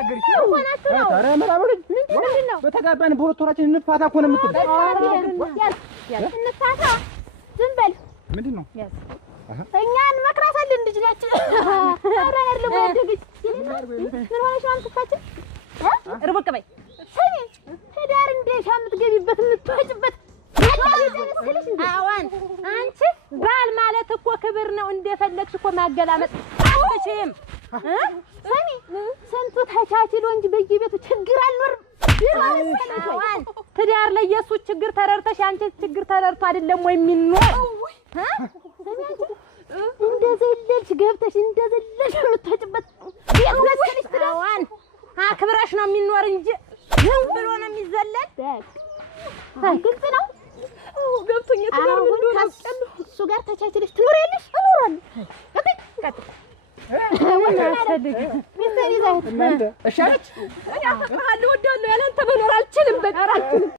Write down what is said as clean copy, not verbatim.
የምትናገሪ? ኧረ መራበለኝ ምንድነው? በተጋባን በሁለት ወራችን እንፋታ እኮ ነው የምትል። እንፋታ ዝም በል። ምንድነው? እኛ እንመክራታለን ልጅናችን። ኧረ አይደለም ወደግሽ ምን ሆነሽ ነው አንተፋችን? እርብቅ በይ ስሚ ትዳር እንዴት የምትገቢበት የምትወጪበት አዋን አንቺ ባል ማለት እኮ ክብር ነው። እንደፈለግሽ እኮ ማገላመጥ አትችይም። ስሚ ስንቱ ተቻችሎ እንጂ በየቤቱ ችግር አልኖርም። አዋን ትዳር ላይ የሱ ችግር ተረርተሽ አንቺ ችግር ተረርቶ አይደለም ወይ የሚኖር? እንደዘለልሽ ገብተሽ እንደዘለልሽ የምትወጪበት ቤት መሰለሽ ትዳር። አዋን አክብረሽ ነው የሚኖር እንጂ ምን ብሎ ነው የሚዘለል? ግልጽ ነው። ገብቶኝ ትዳር ምን እንደሆነ አውቃለሁ። እሱ ጋር ተቻችለሽ ትኖሪያለሽ? እኖራለሁ። እሺ አለች። እኔ አፈቅርሃለሁ እወድሃለሁ ያለ አንተ መኖር አልችልም። በቃ አልችልም።